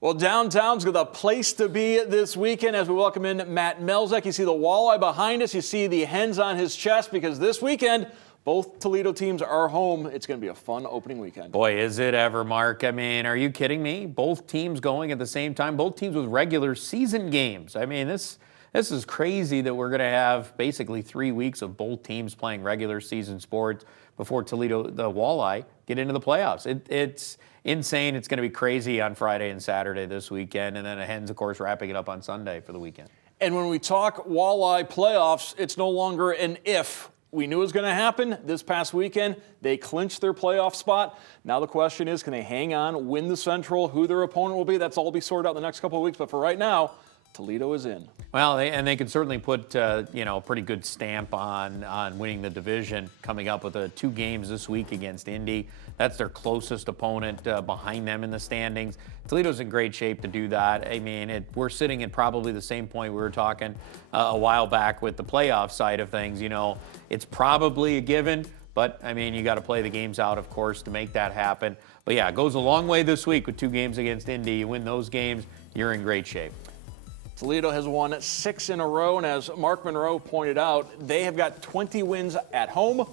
Well, downtown's the place to be this weekend as we welcome in Matt Melzak. You see the walleye behind us. You see the hens on his chest because this weekend, both Toledo teams are home. It's going to be a fun opening weekend. Boy, is it ever, Mark. I mean, are you kidding me? Both teams going at the same time, both teams with regular season games. I mean, this is crazy that we're going to have basically 3 weeks of both teams playing regular season sports before Toledo, the walleye, get into the playoffs. It's insane. It's going to be crazy on Friday and Saturday this weekend, and then the hens, of course, wrapping it up on Sunday for the weekend. And when we talk walleye playoffs, it's no longer an if. We knew it was going to happen this past weekend. They clinched their playoff spot. Now the question is, can they hang on, win the Central, who their opponent will be? That's all be sorted out in the next couple of weeks. But for right now, Toledo is in. Well, they can certainly put a pretty good stamp on winning the division, coming up with 2 games this week against Indy. That's their closest opponent behind them in the standings. Toledo's in great shape to do that. I mean, we're sitting at probably the same point we were talking a while back with the playoff side of things. You know, it's probably a given, but I mean, you got to play the games out, of course, to make that happen. But yeah, it goes a long way this week with 2 games against Indy. You win those games, you're in great shape. Toledo has won 6 in a row, and as Mark Monroe pointed out, they have got 20 wins at home,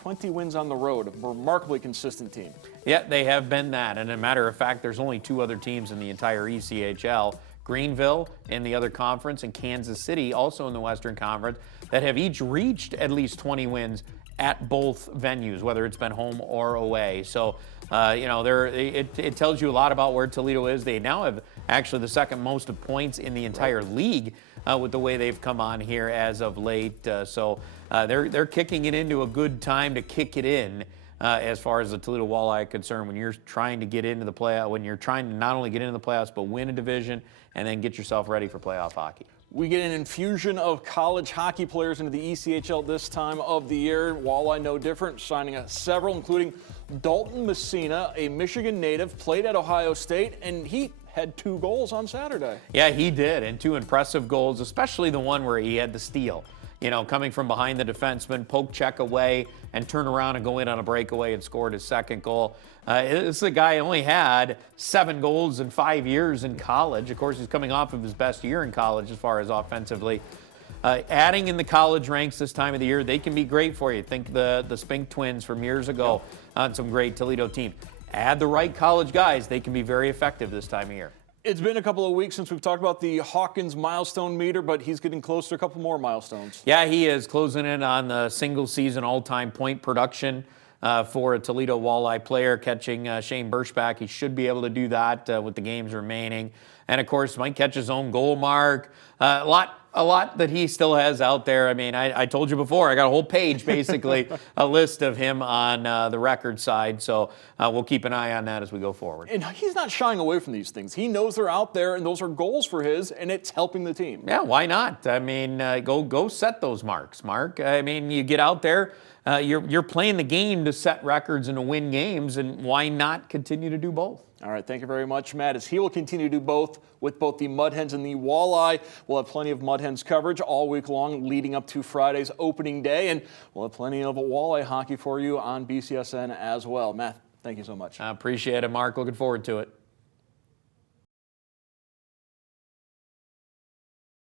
20 wins on the road. A remarkably consistent team. Yeah, they have been that. And as a matter of fact, there's only 2 other teams in the entire ECHL, Greenville in the other conference and Kansas City, also in the Western Conference, that have each reached at least 20 wins at both venues, whether it's been home or away. So, it tells you a lot about where Toledo is. They now have actually the second most of points in the entire league with the way they've come on here as of late. So they're kicking it into a good time to kick it in as far as the Toledo Walleye are concerned. When you're trying to get into the playoff, when you're trying to not only get into the playoffs but win a division and then get yourself ready for playoff hockey. We get an infusion of college hockey players into the ECHL this time of the year. Walleye no different, signing several, including Dalton Messina, a Michigan native, played at Ohio State, and he had 2 goals on Saturday. Yeah, he did, and 2 impressive goals, especially the one where he had the steal. You know, coming from behind the defenseman, poke check away, and turn around and go in on a breakaway and scored his second goal. This is a guy who only had 7 goals in 5 years in college. Of course, he's coming off of his best year in college as far as offensively. Adding in the college ranks this time of the year, they can be great for you. Think the Spink twins from years ago on some great Toledo teams. Add the right college guys, they can be very effective this time of year. It's been a couple of weeks since we've talked about the Hawkins milestone meter, but he's getting close to a couple more milestones. Yeah, he is closing in on the single-season all-time point production for a Toledo Walleye player, catching Shane Birchback. He should be able to do that with the games remaining. And, of course, might catch his own goal mark. A lot that he still has out there. I mean, I told you before, I got a whole page, basically, a list of him on the record side. So we'll keep an eye on that as we go forward. And he's not shying away from these things. He knows they're out there, and those are goals for his, and it's helping the team. Yeah, why not? I mean, go set those marks, Mark. I mean, you get out there, you're playing the game to set records and to win games, and why not continue to do both? All right, thank you very much, Matt. As he will continue to do both with both the Mud Hens and the Walleye. We'll have plenty of Mud Hens coverage all week long leading up to Friday's opening day, and we'll have plenty of Walleye hockey for you on BCSN as well. Matt, thank you so much. I appreciate it, Mark. Looking forward to it.